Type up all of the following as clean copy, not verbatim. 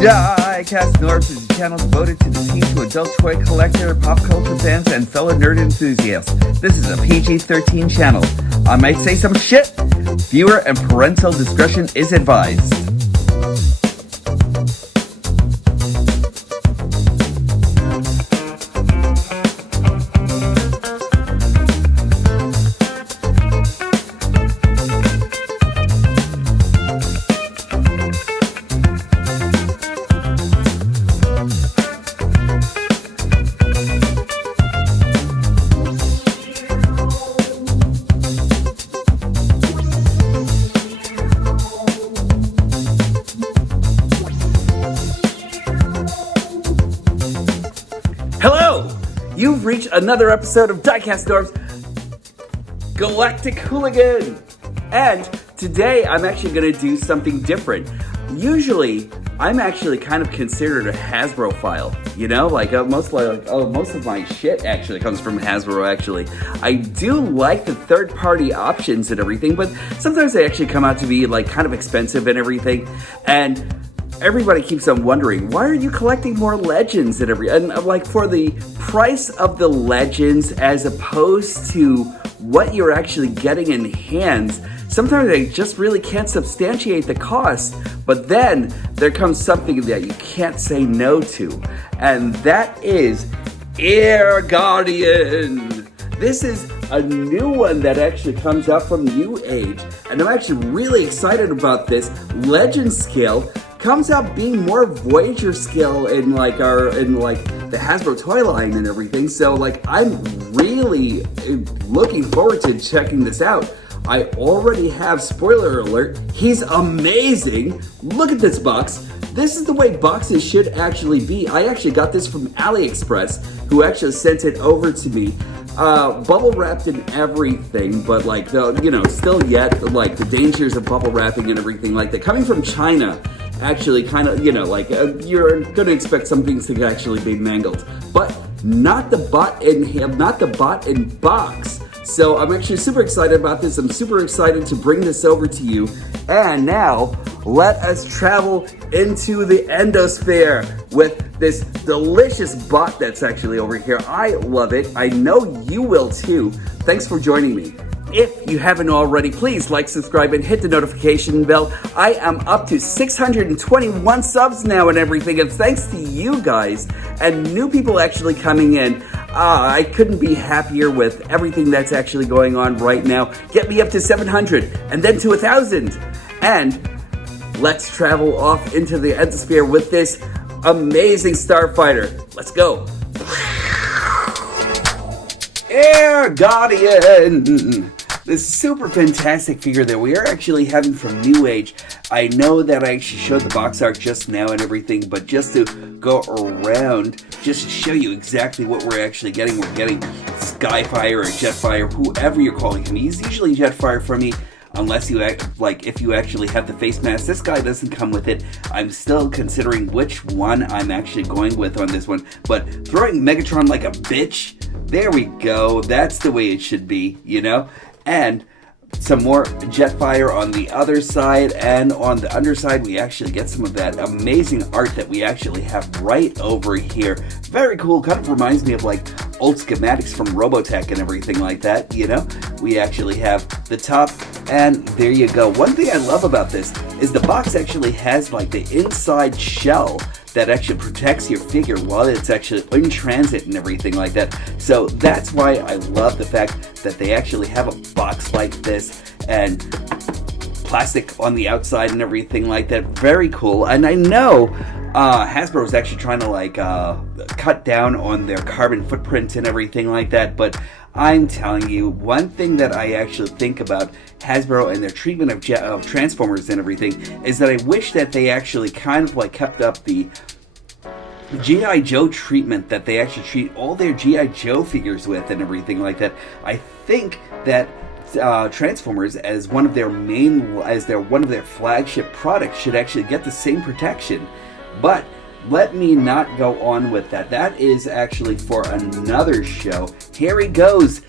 Diecast North is a channel devoted to the teen to adult toy collector, pop culture fans, and fellow nerd enthusiasts. This is a PG-13 channel. I might say some shit. Viewer and parental discretion is advised. Hello! You've reached another episode of Diecast North's Galactic Hooligan! And today I'm actually going to do something different. Usually, I'm actually kind of considered a Hasbro file. You know, most of my shit actually comes from Hasbro, actually. I do like the third-party options and everything, but sometimes they actually come out to be, kind of expensive and everything. And everybody keeps on wondering, why are you collecting more legends and for the price of the legends as opposed to what you're actually getting in hands, sometimes I just really can't substantiate the cost. But then there comes something that you can't say no to, and that is Air Guardian. This is a new one that actually comes out from New Age, and I'm actually really excited about this. Legend scale comes out being more Voyager scale in the Hasbro toy line and everything. So I'm really looking forward to checking this out. I already have, spoiler alert, he's amazing. Look at this box. This is the way boxes should actually be. I actually got this from AliExpress, who actually sent it over to me. Bubble wrapped and everything, but still yet, the dangers of bubble wrapping and everything like that. Coming from China, actually you're gonna expect some things to actually be mangled, but not the bot in box. So I'm actually super excited about this. I'm super excited to bring this over to you. And now let us travel into the endosphere with this delicious bot that's actually over here. I love it. I know you will too. Thanks for joining me. If you haven't already, please like, subscribe, and hit the notification bell. I am up to 621 subs now and everything, and thanks to you guys and new people actually coming in. I couldn't be happier with everything that's actually going on right now. Get me up to 700 and then to 1,000. And let's travel off into the endosphere with this amazing starfighter. Let's go. Air Guardian! This super fantastic figure that we are actually having from New Age. I know that I actually showed the box art just now and everything, but just to go around, just to show you exactly what we're actually getting. We're getting Skyfire or Jetfire, whoever you're calling him. He's usually Jetfire for me, unless you if you actually have the face mask. This guy doesn't come with it. I'm still considering which one I'm actually going with on this one, but throwing Megatron like a bitch, there we go. That's the way it should be, you know? And some more Jetfire on the other side, and on the underside we actually get some of that amazing art that we actually have right over here. Very cool, kind of reminds me of old schematics from Robotech and everything like that, you know? We actually have the top, and there you go. One thing I love about this is the box actually has the inside shell that actually protects your figure while it's actually in transit and everything like that. So that's why I love the fact that they actually have a box like this and plastic on the outside and everything like that. Very cool. And I know Hasbro is actually trying to cut down on their carbon footprint and everything like that, but I'm telling you, one thing that I actually think about Hasbro and their treatment of Transformers and everything is that I wish that they actually kind of kept up the G.I. Joe treatment that they actually treat all their G.I. Joe figures with and everything like that. I think that Transformers, as one of their flagship products, should actually get the same protection. But let me not go on with that. That is actually for another show. Here he goes,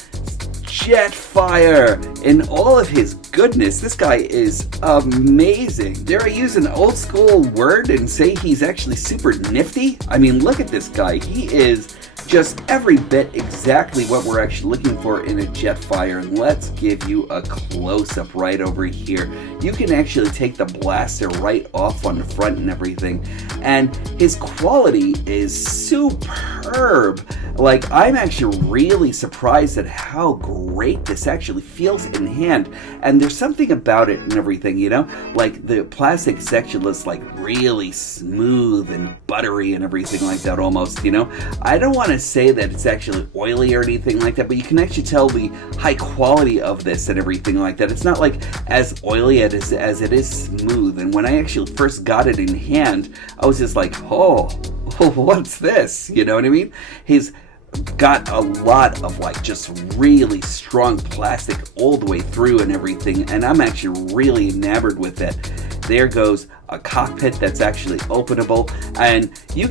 Jetfire, in all of his goodness, this guy is amazing. Dare I use an old school word and say he's actually super nifty? I mean, look at this guy. He is just every bit exactly what we're actually looking for in a Jetfire. And let's give you a close-up right over here. You can actually take the blaster right off on the front and everything, and his quality is superb. Like, I'm actually really surprised at how great this actually feels in hand, and there's something about it and everything, you know, like the plastic section is like really smooth and buttery and everything like that almost, you know. I don't want to say that it's actually oily or anything like that, but you can actually tell the high quality of this and everything like that. It's not like as oily as it is smooth, and when I actually first got it in hand, I was just like, oh, what's this? You know what I mean? He's got a lot of like just really strong plastic all the way through and everything, and I'm actually really enamored with it. There goes a cockpit that's actually openable, and you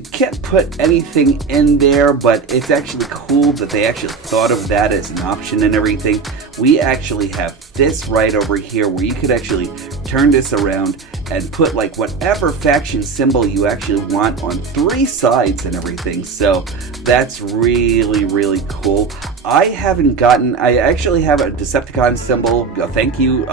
can't put anything in there, but it's actually cool that they actually thought of that as an option and everything. We actually have this right over here where you could actually turn this around and put like whatever faction symbol you actually want on 3 sides and everything. So that's really, really cool. I actually have a Decepticon symbol. Thank you,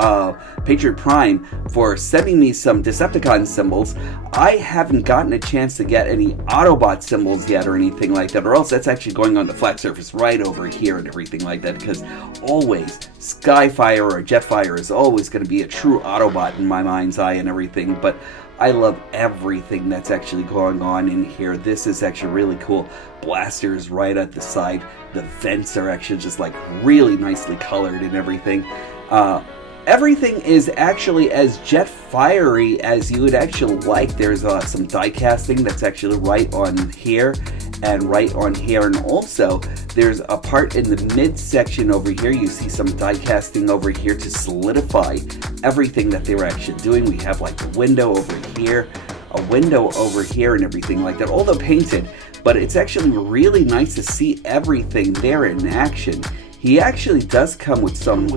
Patriot Prime, for sending me some Decepticon symbols. I haven't gotten a chance to get any Autobot symbols yet or anything like that, or else that's actually going on the flat surface right over here and everything like that, because always Skyfire or Jetfire is always going to be a true Autobot in my mind's eye and everything, but I love everything that's actually going on in here. This is actually really cool. Blasters right at the side. The vents are actually just like really nicely colored and everything. Everything is actually as jet-fiery as you would actually like. There's some die casting that's actually right on here and right on here, and also there's a part in the midsection over here. You see some die casting over here to solidify everything that they were actually doing. We have like a window over here, a window over here, and everything like that, although painted, but it's actually really nice to see everything there in action. He actually does come with some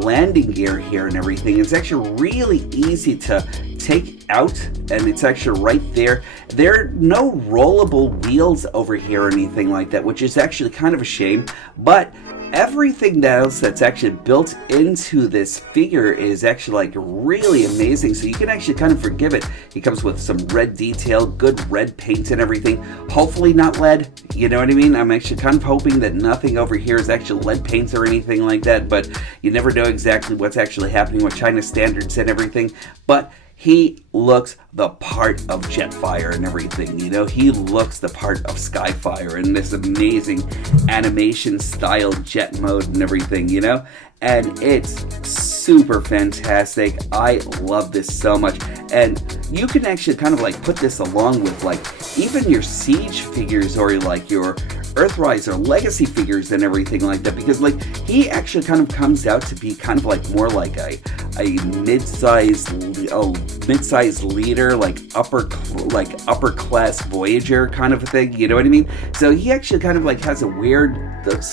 landing gear here and everything. It's actually really easy to take out, and it's actually right there. There are no rollable wheels over here or anything like that, which is actually kind of a shame, but everything else that's actually built into this figure is actually like really amazing, so you can actually kind of forgive it. He comes with some red detail, good red paint and everything. Hopefully not lead, you know what I mean? I'm actually kind of hoping that nothing over here is actually lead paints or anything like that, but you never know exactly what's actually happening with China standards and everything. But he looks the part of Jetfire and everything, you know? He looks the part of Skyfire in this amazing animation style jet mode and everything, you know? And it's super fantastic. I love this so much. And you can actually kind of like put this along with like even your Siege figures or like your Earthrise or Legacy figures and everything like that, because like he actually kind of comes out to be kind of like more like a mid-sized leader, like upper class Voyager kind of a thing, you know what I mean? So he actually kind of like has a weird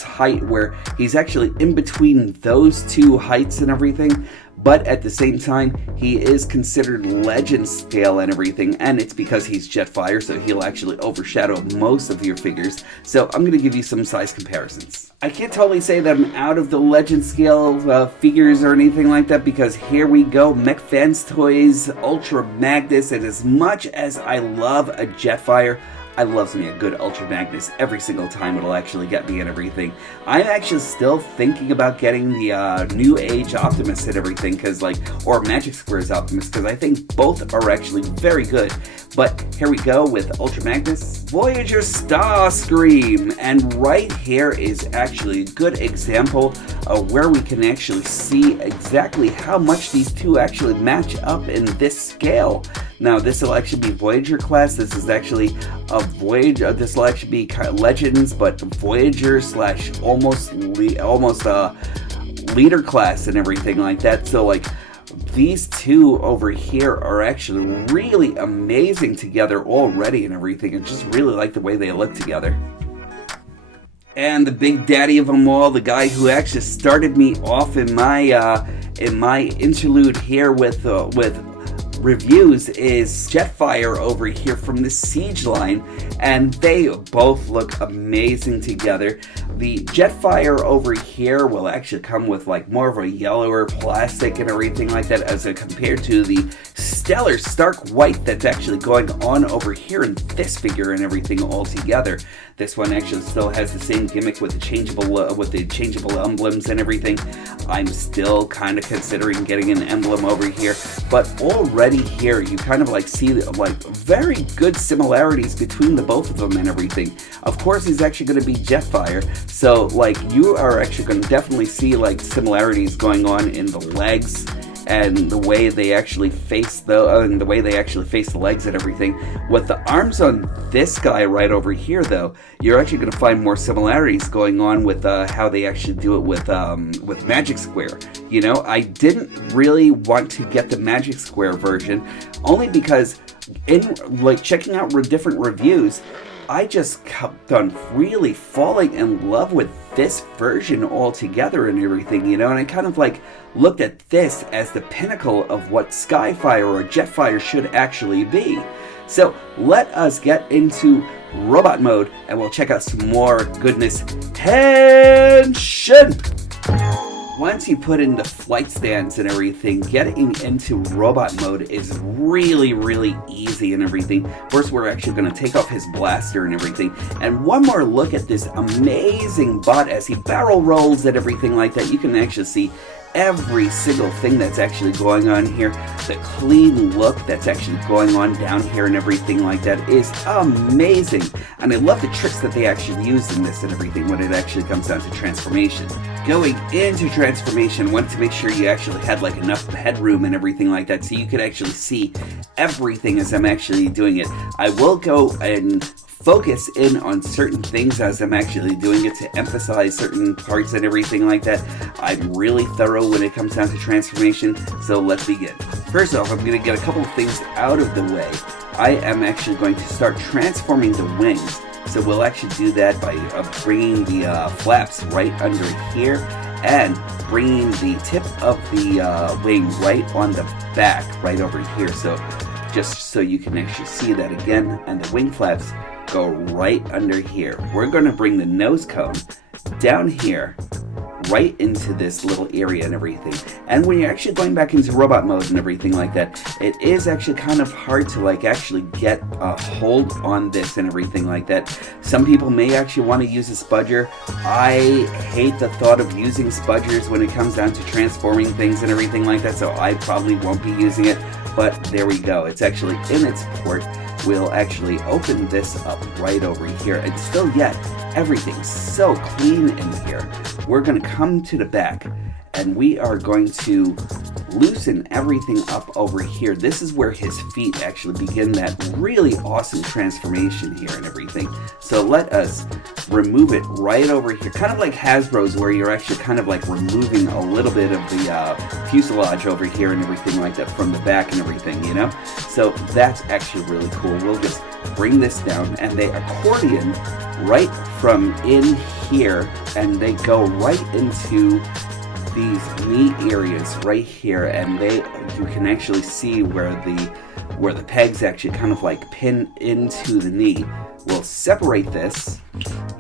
height where he's actually in between those two heights and everything, but at the same time he is considered legend scale and everything, and it's because he's Jetfire, so he'll actually overshadow most of your figures. So I'm going to give you some size comparisons. I can't totally say that I'm out of the legend scale figures or anything like that, because here we go, Mech Fans Toys Ultra Magnus, and as much as I love a Jetfire, I loves me a good Ultra Magnus every single time. It'll actually get me and everything. I'm actually still thinking about getting the New Age Optimus and everything, or Magic Squares Optimus, because I think both are actually very good. But here we go with Ultra Magnus, Voyager Starscream, and right here is actually a good example of where we can actually see exactly how much these two actually match up in this scale. Now, this will actually be Voyager class. This is actually a Voyager. This will actually be kind of Legends, but Voyager / almost leader class and everything like that. So, like, these two over here are actually really amazing together already and everything. I just really like the way they look together. And the big daddy of them all, the guy who actually started me off in my in my interlude here with reviews is Jetfire over here from the Siege line, and they both look amazing together. The Jetfire over here will actually come with like more of a yellower plastic and everything like that as compared to the stellar stark white that's actually going on over here in this figure and everything all together. This one actually still has the same gimmick with the changeable emblems and everything. I'm still kind of considering getting an emblem over here, but already here you kind of like see like very good similarities between the both of them and everything. Of course, he's actually going to be Jetfire, so like you are actually going to definitely see like similarities going on in the legs and the way they actually face the legs and everything. With the arms on this guy right over here, though, you're actually going to find more similarities going on with how they actually do it with Magic Square. You know, I didn't really want to get the Magic Square version only because in like checking out different reviews, I just kept on really falling in love with this version altogether and everything, you know, and I kind of like looked at this as the pinnacle of what Skyfire or Jetfire should actually be. So let us get into robot mode and we'll check out some more goodness. Tension! Once you put in the flight stands and everything, getting into robot mode is really, really easy and everything. First, we're actually going to take off his blaster and everything. And one more look at this amazing bot as he barrel rolls and everything like that. You can actually see every single thing that's actually going on here. The clean look that's actually going on down here and everything like that is amazing. And I love the tricks that they actually use in this and everything when it actually comes down to transformation. Going into transformation, wanted to make sure you actually had like enough headroom and everything like that so you could actually see everything as I'm actually doing it. I will go and focus in on certain things as I'm actually doing it to emphasize certain parts and everything like that. I'm really thorough when it comes down to transformation, so let's begin. First off, I'm going to get a couple of things out of the way. I am actually going to start transforming the wings. So we'll actually do that by bringing the flaps right under here and bringing the tip of the wing right on the back, right over here. So just so you can actually see that again, and the wing flaps go right under here. We're going to bring the nose cone down here, right into this little area and everything. And when you're actually going back into robot mode and everything like that, it is actually kind of hard to like actually get a hold on this and everything like that. Some people may actually want to use a spudger. I hate the thought of using spudgers when it comes down to transforming things and everything like that, so I probably won't be using it, but there we go. It's actually in its port. We'll actually open this up right over here, and still yet, everything's so clean in here. We're going to come to the back, and we are going to loosen everything up over here. This is where his feet actually begin that really awesome transformation here and everything. So let us remove it right over here, kind of like Hasbro's, where you're actually kind of like removing a little bit of the fuselage over here and everything like that from the back and everything, you know? So that's actually really cool. We'll just bring this down, and they accordion right from in here, and they go right into these knee areas right here, and you can actually see where the pegs actually kind of like pin into the knee. We'll separate this.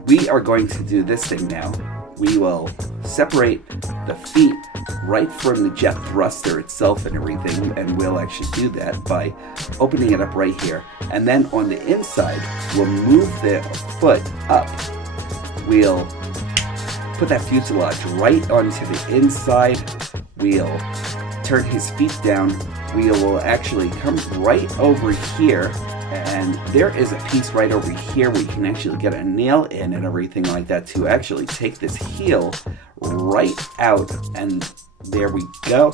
We are going to do this thing now. We will separate the feet right from the jet thruster itself and everything, and we'll actually do that by opening it up right here. And then on the inside, we'll move the foot up. We'll put that fuselage right onto the inside. We'll turn his feet down. We will actually come right over here, and there is a piece right over here where you can actually get a nail in and everything like that to actually take this heel right out, and there we go.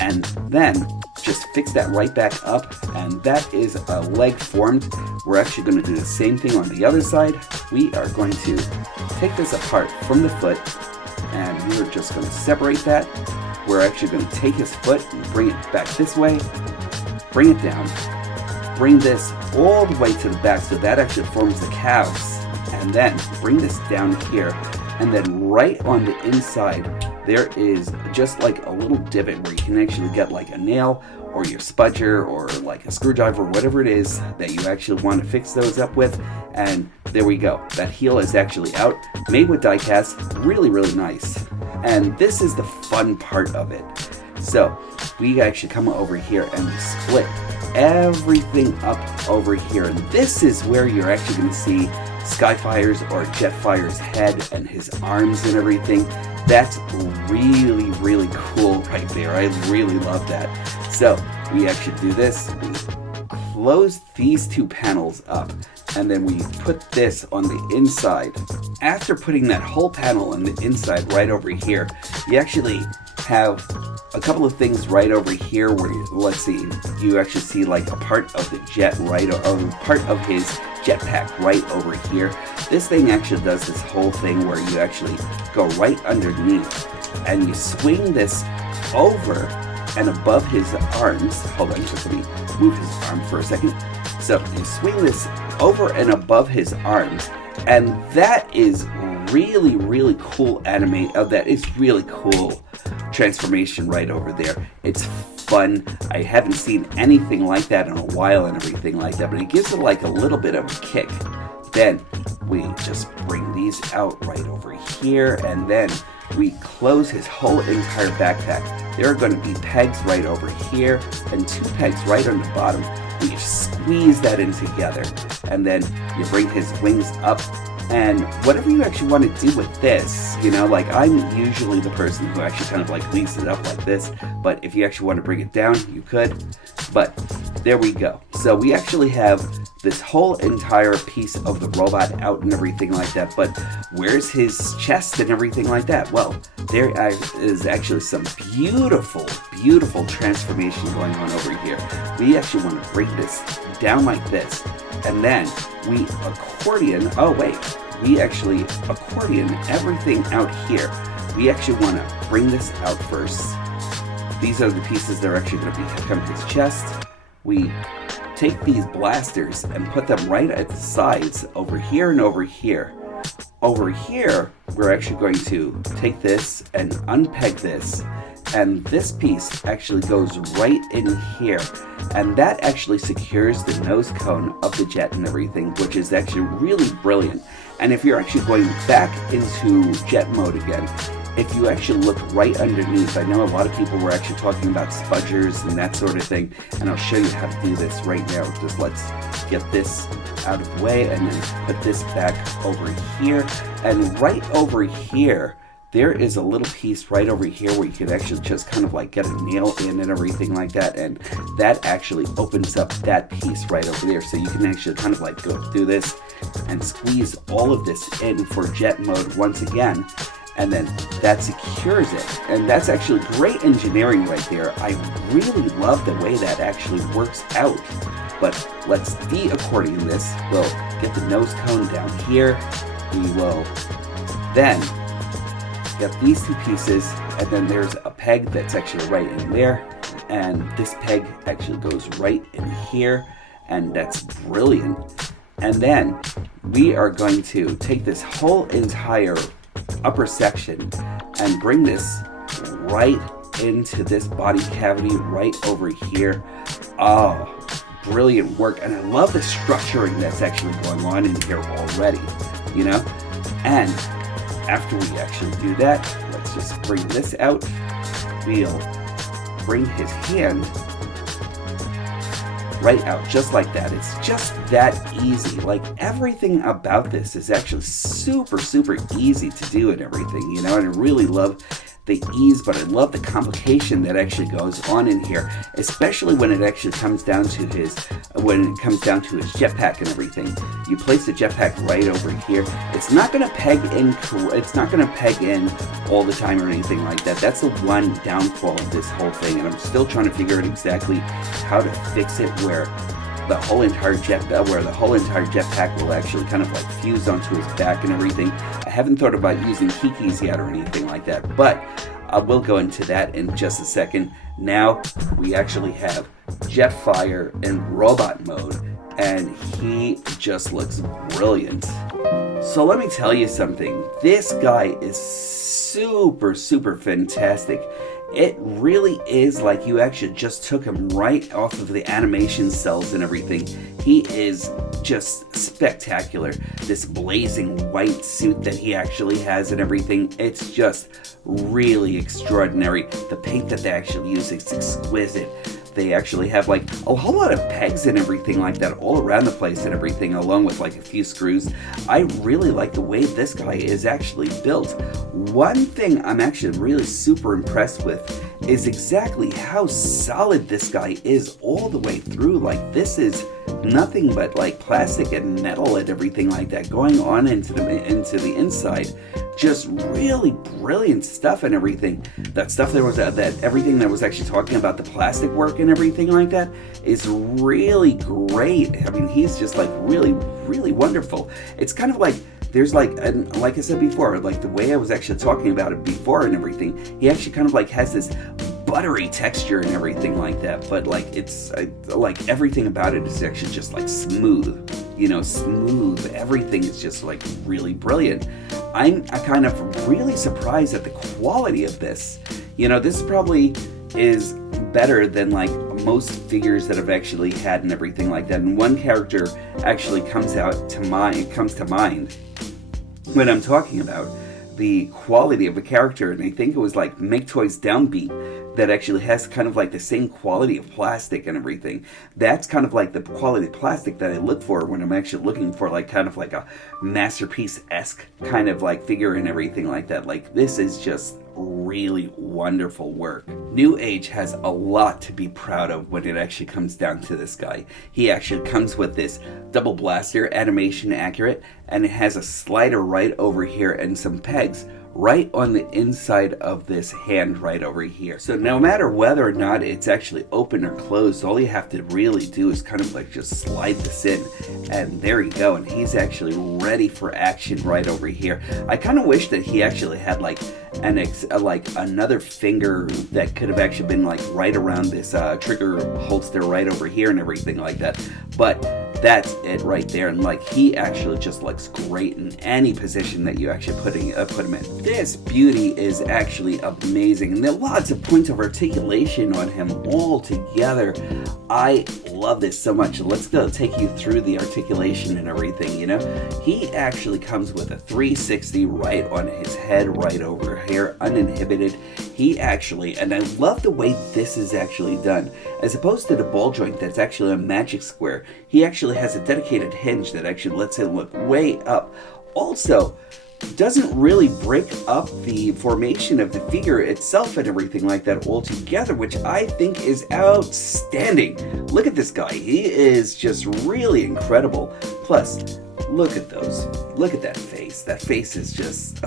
And then just fix that right back up, and that is a leg formed. We're actually going to do the same thing on the other side. We are going to take this apart from the foot, and we're just going to separate that. We're actually going to take his foot and bring it back this way, bring it down, bring this all the way to the back, so that actually forms the calves, and then bring this down here, and then right on the inside, there is just like a little divot where you can actually get like a nail or your spudger or like a screwdriver or whatever it is that you actually want to fix those up with. And there we go. That heel is actually out, made with die cast, really, really nice. And this is the fun part of it. So we actually come over here and we split everything up over here. And this is where you're actually going to see Skyfire's or Jetfire's head and his arms and everything. That's really, really cool right there. I really love that. So we actually do this. We close these two panels up, and then we put this on the inside. After putting that whole panel on the inside right over here, you actually have a couple of things right over here where, let's see, you actually see like a part of the jet right, or part of his jetpack right over here. This thing actually does this whole thing where you actually go right underneath and you swing this over and above his arms. Hold on, just let me move his arm for a second. So you swing this over and above his arms, and that is really, really cool that is really cool transformation right over there. It's fun. I haven't seen anything like that in a while and everything like that, but it gives it like a little bit of a kick. Then we just bring these out right over here, and then we close his whole entire backpack. There are going to be pegs right over here and 2 pegs right on the bottom. We squeeze that in together, and then you bring his wings up. And whatever you actually want to do with this, you know, like I'm usually the person who actually kind of like leaves it up like this, but if you actually want to bring it down, you could. But there we go. So we actually have this whole entire piece of the robot out and everything like that, but where's his chest and everything like that? Well, there is actually some beautiful, beautiful transformation going on over here. We actually want to bring this down like this, and then we accordion everything out here. We actually want to bring this out first. These are the pieces that are actually going to become his chest. We take these blasters and put them right at the sides over here and over here. Over here, we're actually going to take this and unpeg this, and this piece actually goes right in here, and that actually secures the nose cone of the jet and everything, which is actually really brilliant. And if you're actually going back into jet mode again, if you actually look right underneath, I know a lot of people were actually talking about spudgers and that sort of thing, and I'll show you how to do this right now. Just let's get this out of the way and then put this back over here. And right over here, there is a little piece right over here where you can actually just kind of like get a nail in and everything like that, and that actually opens up that piece right over there. So you can actually kind of like go through this and squeeze all of this in for jet mode once again, and then that secures it. And that's actually great engineering right there. I really love the way that actually works out. But let's de-accordion this. We'll get the nose cone down here. We will then get these 2 pieces, and then there's a peg that's actually right in there, and this peg actually goes right in here, and that's brilliant. And then we are going to take this whole entire upper section and bring this right into this body cavity right over here. Oh, brilliant work. And I love the structuring that's actually going on in here already, you know? And after we actually do that, let's just bring this out. We'll bring his hand right out, just like that. It's just that easy. Like, everything about this is actually super, super easy to do and everything, you know, and I really love the ease, but I love the complication that actually goes on in here, especially when it actually comes down to his jetpack and everything. You place the jetpack right over here. It's not going to peg in. It's not going to peg in all the time or anything like that. That's the one downfall of this whole thing, and I'm still trying to figure out exactly how to fix it where the whole entire jetpack will actually kind of like fuse onto his back and everything. I haven't thought about using kikis yet or anything like that, but I will go into that in just a second. Now we actually have Jetfire in robot mode, and he just looks brilliant. So let me tell you something. This guy is super, super fantastic. It really is like you actually just took him right off of the animation cells and everything. He is just spectacular. This blazing white suit that he actually has and everything, it's just really extraordinary. The paint that they actually use is exquisite. They actually have like a whole lot of pegs and everything like that all around the place and everything, along with like a few screws. I really like the way this guy is actually built. One thing I'm actually really super impressed with is exactly how solid this guy is all the way through. Like, this is nothing but like plastic and metal and everything like that going on into the inside. Just really brilliant stuff and everything. That stuff there was that everything that was actually talking about the plastic work and everything like that is really great. I mean, he's just like really, really wonderful. It's kind of like there's like, and like I said before, like the way I was actually talking about it before and everything, he actually kind of like has this buttery texture and everything like that, but like it's like everything about it is actually just like smooth, smooth. Everything is just like really brilliant. I'm kind of really surprised at the quality of this. This probably is better than like most figures that I've actually had and everything like that. And one character actually comes to mind when I'm talking about the quality of a character, and I think it was like Make Toys Downbeat that actually has kind of like the same quality of plastic and everything. That's kind of like the quality of plastic that I look for when I'm actually looking for like kind of like a masterpiece-esque kind of like figure and everything like that. Like, this is just really wonderful work. New Age has a lot to be proud of when it actually comes down to this guy. He actually comes with this double blaster, animation accurate, and it has a slider right over here and some pegs right on the inside of this hand right over here. So no matter whether or not it's actually open or closed, all you have to really do is kind of like just slide this in, and there you go, and he's actually ready for action right over here. I kind of wish that he actually had like another finger that could have actually been like right around this trigger holster right over here and everything like that, but that's it right there. And like, he actually just looks great in any position that you actually put him in. This beauty is actually amazing, and there are lots of points of articulation on him all together. I love this so much. Let's go take you through the articulation and everything. He actually comes with a 360 right on his head right over here, uninhibited. He actually, and I love the way this is actually done, as opposed to the ball joint that's actually a magic square. He actually has a dedicated hinge that actually lets it look way up. Also, doesn't really break up the formation of the figure itself and everything like that altogether, which I think is outstanding. Look at this guy. He is just really incredible. Plus, look at those. Look at that face. That face is just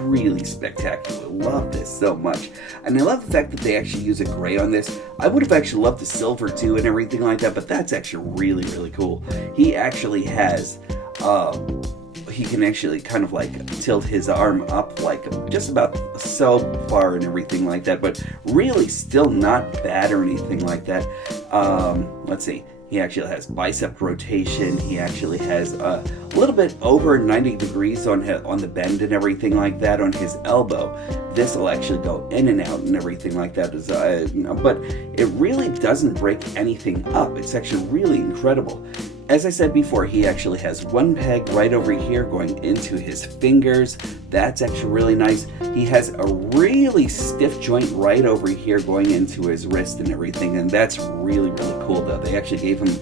really spectacular. Love this so much. And I love the fact that they actually use a gray on this. I would have actually loved the silver too and everything like that, but that's actually really, really cool. He actually has he can actually kind of like tilt his arm up like just about so far and everything like that, but really still not bad or anything like that. Let's see. He actually has bicep rotation. He actually has a little bit over 90 degrees on the bend and everything like that on his elbow. This will actually go in and out and everything like that, but it really doesn't break anything up. It's actually really incredible. As I said before, he actually has one peg right over here going into his fingers. That's actually really nice. He has a really stiff joint right over here going into his wrist and everything, and that's really, really cool though. They actually gave him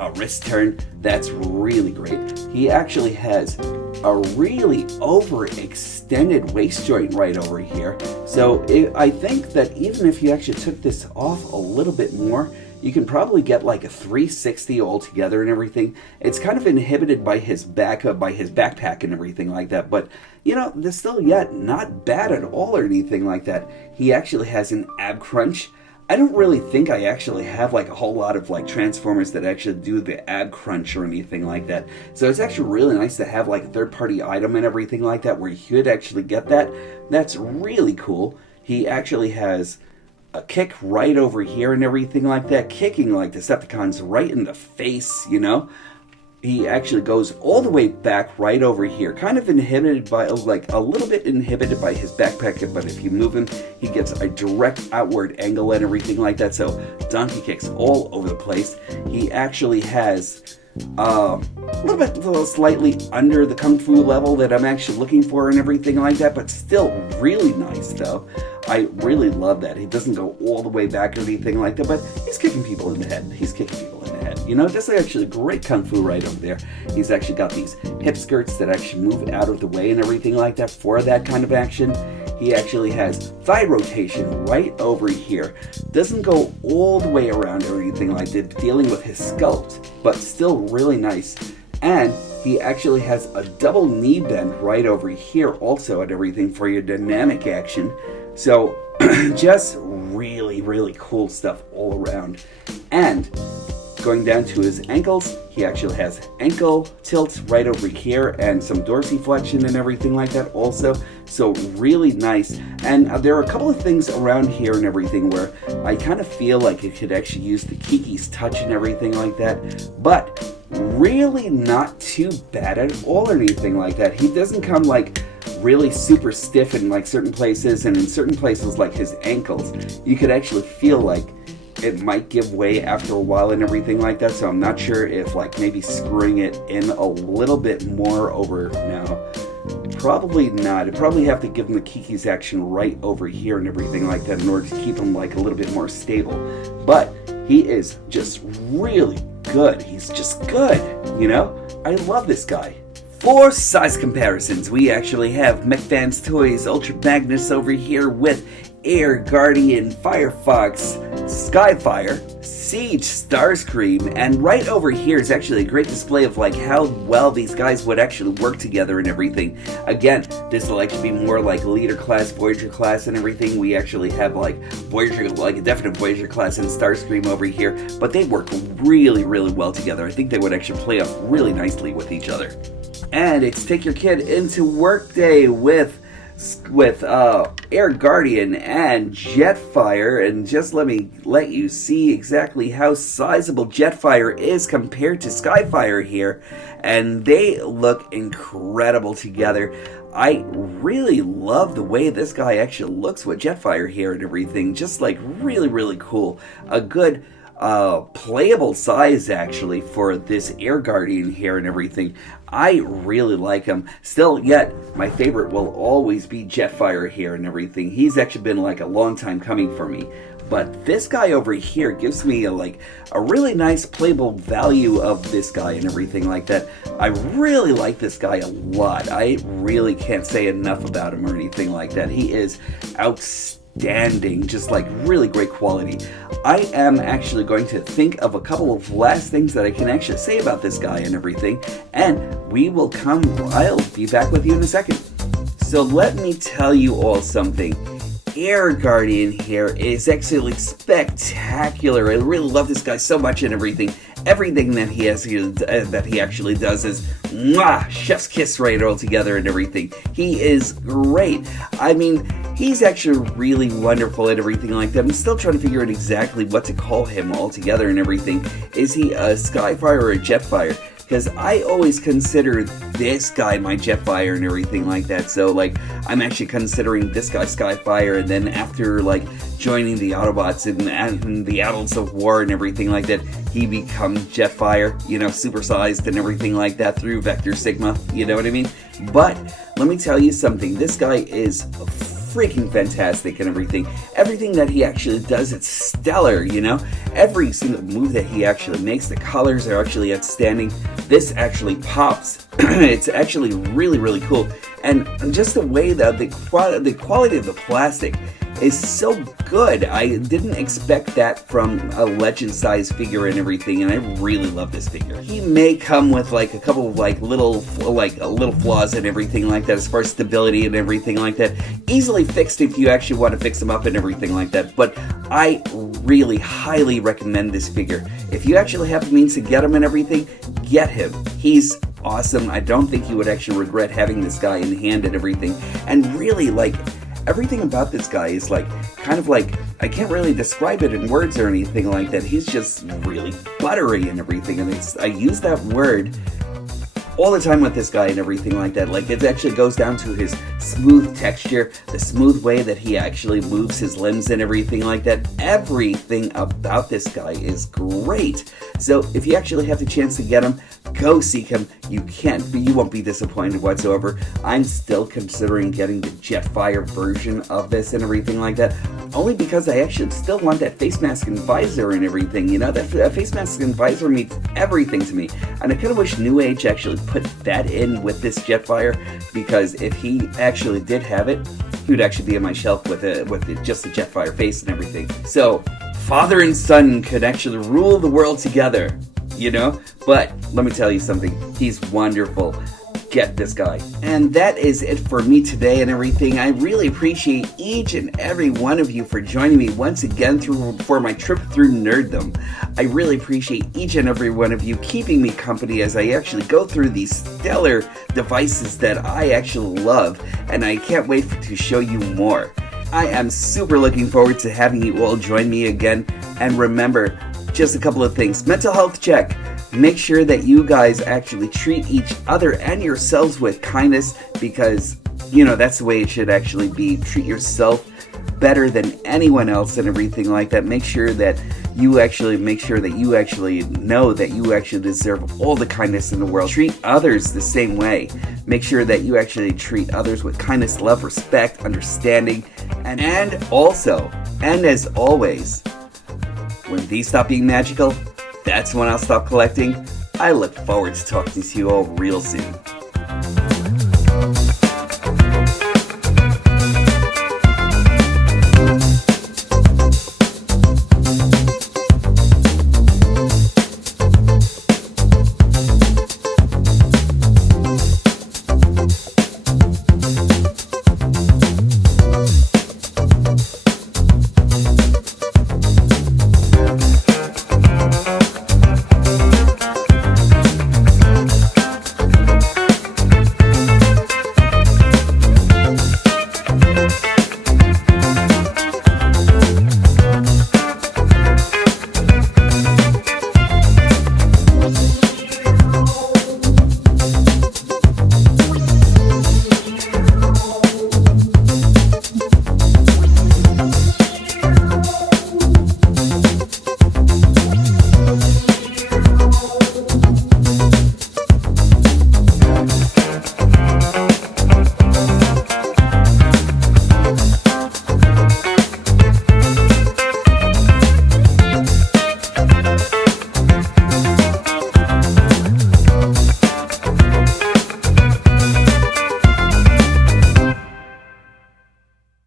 a wrist turn. That's really great. He actually has a really overextended waist joint right over here. So I think that even if you actually took this off a little bit more, you can probably get like a 360 altogether and everything. It's kind of inhibited by his backpack and everything like that, but there's still yet not bad at all or anything like that. He actually has an ab crunch. I don't really think I actually have like a whole lot of like Transformers that actually do the ab crunch or anything like that. So it's actually really nice to have like a third-party item and everything like that where you could actually get that. That's really cool. He actually has a kick right over here and everything like that, kicking like Decepticons right in the face, he actually goes all the way back right over here, kind of inhibited by, like a little bit inhibited by his backpack, but if you move him, he gets a direct outward angle and everything like that, so donkey kicks all over the place. He actually has a little slightly under the kung fu level that I'm actually looking for and everything like that, but still really nice though. I really love that. He doesn't go all the way back or anything like that, but he's kicking people in the head. He's kicking people in the head. You know, just actually great kung fu right over there. He's actually got these hip skirts that actually move out of the way and everything like that for that kind of action. He actually has thigh rotation right over here. Doesn't go all the way around or anything like that, dealing with his sculpt, but still really nice. And he actually has a double knee bend right over here also and everything for your dynamic action. So just really, really cool stuff all around. And going down to his ankles, he actually has ankle tilts right over here and some dorsiflexion and everything like that also. So really nice. And there are a couple of things around here and everything where I kind of feel like it could actually use the Kiki's touch and everything like that. But really not too bad at all or anything like that. He doesn't come like really super stiff in like certain places, and in certain places like his ankles, you could actually feel like it might give way after a while and everything like that. So I'm not sure if like maybe screwing it in a little bit more over now. Probably not. I'd probably have to give him the Kiki's action right over here and everything like that in order to keep him like a little bit more stable. But he is just really good. He's just good, you know? I love this guy. For size comparisons, we actually have McFan's Toys Ultra Magnus over here with Air Guardian, Firefox, Skyfire, Siege, Starscream, and right over here is actually a great display of like how well these guys would actually work together and everything. Again, this will actually be more like Leader class, Voyager class and everything. We actually have like Voyager, like a definite Voyager class and Starscream over here, but they work really, really well together. I think they would actually play off really nicely with each other. And it's Take Your Kid into Work Day with Air Guardian and Jetfire, and just let you see exactly how sizable Jetfire is compared to Skyfire here, and they look incredible together. I really love the way this guy actually looks with Jetfire here and everything, just like really, really cool. A good playable size actually for this Air Guardian here and everything. I really like him. Still yet, my favorite will always be Jetfire here and everything. He's actually been like a long time coming for me. But this guy over here gives me a really nice playable value of this guy and everything like that. I really like this guy a lot. I really can't say enough about him or anything like that. He is outstanding, just like really great quality. I am actually going to think of a couple of last things that I can actually say about this guy and everything, and I'll be back with you in a second. So let me tell you all something. Air Guardian here is actually spectacular. I really love this guy so much and everything. Everything that he has here, that he actually does is mwah, chef's kiss right all together and everything. He is great. I mean, he's actually really wonderful and everything like that. I'm still trying to figure out exactly what to call him all together and everything. Is he a Skyfire or a Jetfire? Because I always consider this guy my Jetfire and everything like that. So, I'm actually considering this guy Skyfire, and then after, joining the Autobots and the Adults of War and everything like that, he becomes Jetfire, supersized and everything like that through Vector Sigma, you know what I mean? But, let me tell you something, this guy is freaking fantastic and everything. Everything that he actually does, it's stellar, Every single move that he actually makes, the colors are actually outstanding. This actually pops. It's actually really, really cool. And just the way that the quality of the plastic is so good. I didn't expect that from a legend size figure and everything, and I really love this figure. He may come with a couple of little flaws and everything like that as far as stability and everything like that. Easily fixed if you actually want to fix them up and everything like that, but I really highly recommend this figure. If you actually have the means to get him and everything, get him. He's awesome. I don't think you would actually regret having this guy in hand and everything. And really, everything about this guy is kind of I can't really describe it in words or anything like that. He's just really buttery and everything. And I use that word all the time with this guy and everything like that. Like, it actually goes down to his smooth texture, the smooth way that he actually moves his limbs and everything like that. Everything about this guy is great. So if you actually have the chance to get him, go seek him. You won't be disappointed whatsoever. I'm still considering getting the Jetfire version of this and everything like that, only because I actually still want that face mask and visor and everything. You know, that face mask and visor means everything to me, and I kind of wish New Age actually put that in with this Jetfire, because if he actually did have it, he would actually be on my shelf with just the Jetfire face and everything. So father and son could actually rule the world together, you know? But let me tell you something, he's wonderful. Get this guy. And that is it for me today and everything. I really appreciate each and every one of you for joining me once again for my trip through nerddom. I really appreciate each and every one of you keeping me company as I actually go through these stellar devices that I actually love, and I can't wait to show you more. I am super looking forward to having you all join me again. And remember, just a couple of things. Mental health check. Make sure that you guys actually treat each other and yourselves with kindness, because, you know, that's the way it should actually be. Treat yourself better than anyone else and everything like that. Make sure that you actually know that you actually deserve all the kindness in the world. Treat others the same way. Make sure that you actually treat others with kindness, love, respect, understanding, and also, and as always, when these stop being magical, that's when I'll stop collecting. I look forward to talking to you all real soon.